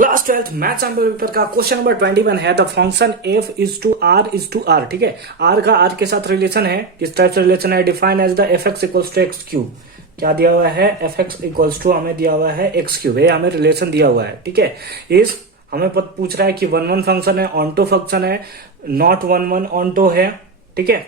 Class 12th maths and paper का question number 21 है the function f is to r, ठीक है। r का r के साथ रिलेशन है, किस टाइप से रिलेशन है, define as the fx equals to x cube. क्या दिया हुआ है, fx इक्वल्स टू हमें दिया हुआ है एक्स क्यूब, ये हमें रिलेशन दिया हुआ है, ठीक है। इस हमें पूछ रहा है कि 1 1 फंक्शन है, ऑन टू फंक्शन है, नॉट 1 1 ऑन टू है, ठीक है।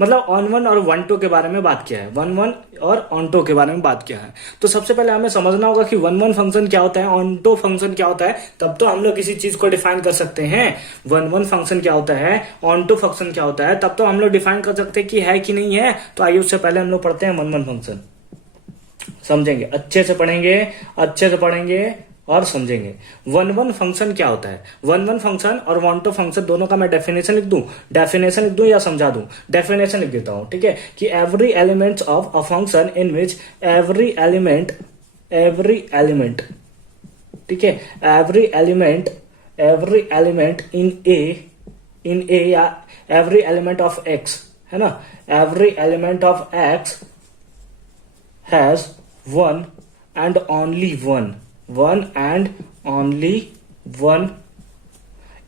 मतलब ऑन वन और वन टू के बारे में बात किया है, 1 1 और ऑन टू के बारे में बात किया है। तो सबसे पहले हमें समझना होगा कि 1 1 फंक्शन क्या होता है, ऑन टू फंक्शन क्या होता है, तब तो हम लोग किसी चीज को डिफाइन कर सकते हैं। 1 1 फंक्शन क्या होता है, ऑन टू फंक्शन क्या होता है, तब तो हम लोग डिफाइन कर सकते हैं कि है कि नहीं है। तो आइए उससे पहले हम लोग पढ़ते हैं 1 1 फंक्शन, समझेंगे, अच्छे से पढ़ेंगे और समझेंगे 1 1 फंक्शन क्या होता है। 1 1 फंक्शन और 1 2 फंक्शन दोनों का मैं डेफिनेशन लिख दूं या समझा दूं। डेफिनेशन लिख देता हूं, ठीक है, कि every element of a function in which every element, ठीक है, एवरी एलिमेंट इन ए या एवरी एलिमेंट ऑफ एक्स, है ना, every element of x has one and only one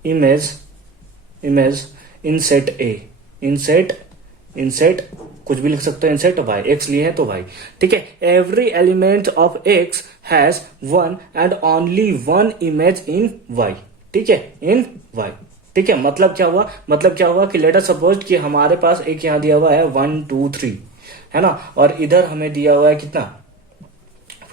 image in set A, insert कुछ भी लिख सकते हो, insert y, x लिए है तो y, ठीक है। every element of x has one and only one image in y, ठीक है, in y, ठीक है। मतलब क्या हुआ कि लेट अस सपोज कि हमारे पास एक यहाँ दिया हुआ है 1 2 3, है ना, और इधर हमें दिया हुआ है कितना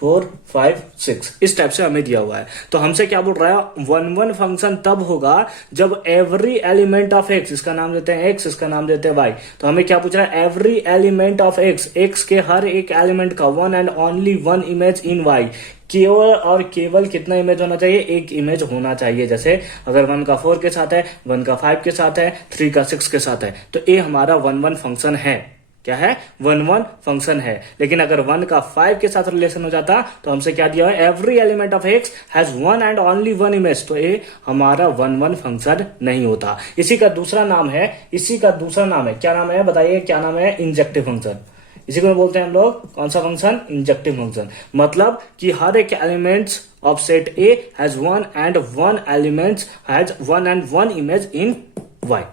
4 5 6, इस टाइप से हमें दिया हुआ है। तो हमसे क्या बोल रहा है, 1 1 फंक्शन तब होगा जब एवरी एलिमेंट ऑफ एक्स, इसका नाम देते हैं एक्स, इसका नाम देते हैं वाई। तो हमें क्या पूछ रहा है, एवरी एलिमेंट ऑफ एक्स के हर एक एलिमेंट का one and only one image in Y, केवल और केवल कितना इमेज होना चाहिए, एक इमेज होना चाहिए। जैसे अगर 1 का 4 के साथ है, 1 का 5 के साथ है, 3 का 6 के साथ है, तो ये हमारा 1 1 फंक्शन है। क्या है, 1 1 फंक्शन है। लेकिन अगर 1 का 5 के साथ रिलेशन हो जाता तो हमसे क्या दिया है, every element of x has one and only one image, तो ये हमारा 1 1 फंक्शन नहीं होता। इसी का दूसरा नाम है, क्या नाम है बताइए, क्या नाम है, इंजेक्टिव फंक्शन। इसी को बोलते हैं हम लोग कौन सा फंक्शन, इंजेक्टिव फंक्शन। मतलब कि हर एक elements of set A has one and one elements has one and one image in Y,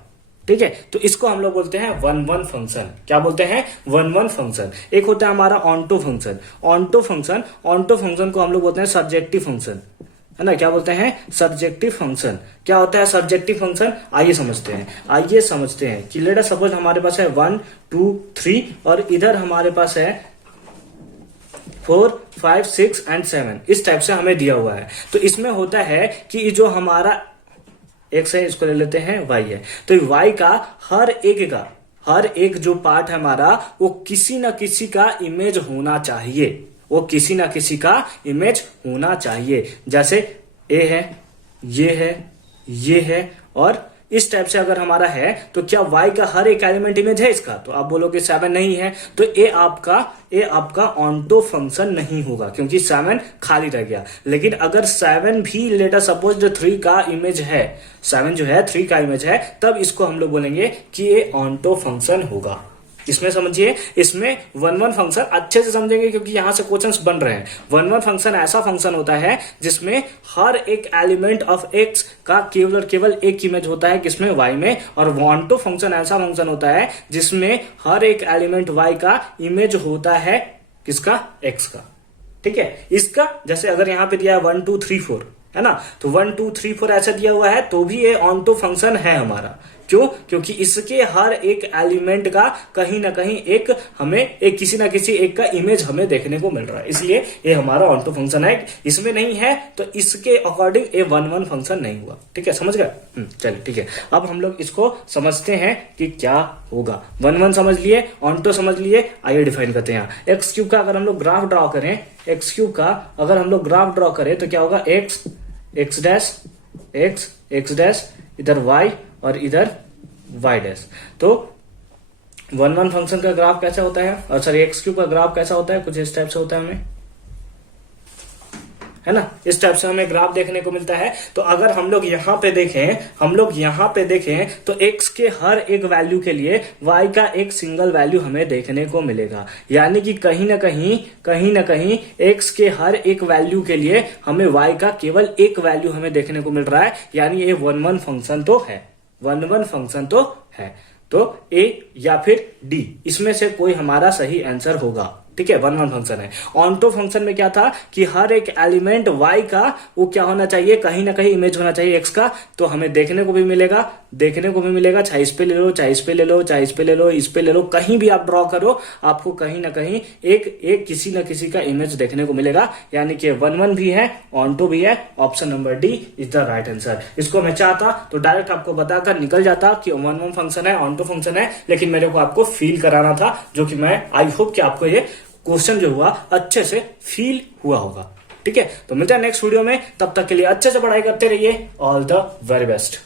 ठीक है। तो इसको हम लोग बोलते हैं 1 1 फंक्शन। क्या बोलते हैं, 1 1 फंक्शन। एक होता है हमारा ऑन टू फंक्शन को हम लोग बोलते हैं सब्जेक्टिव फंक्शन, है ना। क्या बोलते हैं, सब्जेक्टिव फंक्शन। क्या होता है सब्जेक्टिव फंक्शन, आइए समझते हैं कि लेट अस सपोज हमारे पास है 1 2 3 और इधर हमारे पास है 4 5 6 एंड 7, इस टाइप से हमें दिया हुआ है। तो इसमें होता है कि जो हमारा एक्स है, इसको ले लेते हैं वाई है, तो वाई का हर एक जो पार्ट है हमारा, वो किसी ना किसी का इमेज होना चाहिए। जैसे ए है, ये है और इस टाइप से अगर हमारा है, तो क्या y का हर एक एलिमेंट इमेज है इसका, तो आप बोलोगे 7 नहीं है, तो ये आपका ऑन टू फंक्शन नहीं होगा, क्योंकि 7 खाली रह गया। लेकिन अगर 7 भी लेट अस सपोज जो 3 का इमेज है, 7 जो है 3 का इमेज है, तब इसको हम लोग बोलेंगे कि ये ऑन टू फंक्शन होगा। इसमें समझिए, इसमें 1 1 फंक्शन अच्छे से समझेंगे क्योंकि यहां से क्वेश्चंस बन रहे हैं। 1 1 फंक्शन ऐसा फंक्शन होता है जिसमें हर एक एलिमेंट ऑफ एक्स का केवल और केवल एक इमेज होता है, किसमें, वाई में। और 1 2 फंक्शन ऐसा फंक्शन होता है जिसमें हर एक एलिमेंट वाई का इमेज होता है, किसका, एक्स का, ठीक है। इसका जैसे अगर यहां पे दिया है 1 2 3 4, है ना, तो 1 2 3 4 ऐसा दिया हुआ है, तो भी ये ऑन टू फंक्शन है हमारा। क्यों, क्योंकि इसके हर एक एलिमेंट का कहीं ना कहीं एक हमें एक किसी ना किसी एक का इमेज हमें देखने को मिल रहा है, इसलिए ये हमारा ऑन टू फंक्शन है। इसमें नहीं है तो इसके अकॉर्डिंग ये 1 1 फंक्शन नहीं हुआ, ठीक है, समझ गए। चलिए ठीक है, अब हम लोग इसको समझते हैं कि क्या होगा। 1 1 समझ लिए, ऑन टू समझ लिए, आइए डिफाइन करते हैं। एक्स क्यूब का अगर हम लोग ग्राफ ड्रॉ करें, तो क्या होगा, एक्स डैश इधर y और इधर y डैश। तो 1 1 फंक्शन का ग्राफ कैसा होता है, और सॉरी एक्स क्यूब का ग्राफ कैसा होता है, कुछ इस टाइप से होता है हमें, है ना। इस टाइप से हमें ग्राफ देखने को मिलता है। तो अगर हम लोग यहाँ पे देखें तो x के हर एक वैल्यू के लिए y का एक सिंगल वैल्यू हमें देखने को मिलेगा, यानी कि कहीं ना कहीं x के हर एक वैल्यू के लिए हमें y का केवल एक वैल्यू हमें देखने को मिल रहा है, यानी ये 1 1 फंक्शन तो है, 1 1 फंक्शन तो है। तो A या फिर D इसमें से कोई हमारा सही आंसर होगा, ठीक है। 1 1 फंक्शन है। ऑनटो फंक्शन में क्या था कि हर एक एलिमेंट y का वो क्या होना चाहिए, कहीं ना कहीं इमेज होना चाहिए x का, तो हमें देखने को भी मिलेगा, चाहे इस पे ले लो, चाहे इस पे ले लो, चाहे इस पे ले लो, इस पे ले लो, कहीं भी आप ड्रॉ करो आपको कहीं ना कहीं एक किसी ना किसी का इमेज देखने को मिलेगा, यानी कि 1 1 भी है, ऑनटो भी है। Option number D is the right answer. इसको मैं चाहता तो डायरेक्ट आपको बताकर निकल जाता कि 1 1 फंक्शन है, ऑनटो फंक्शन है, लेकिन मेरे को आपको फील कराना था, जो कि मैं आई होप कि आपको ये क्वेश्चन जो हुआ अच्छे से फील हुआ होगा, ठीक है। तो मिलते हैं नेक्स्ट वीडियो में, तब तक के लिए अच्छे से पढ़ाई करते रहिए। All the very best.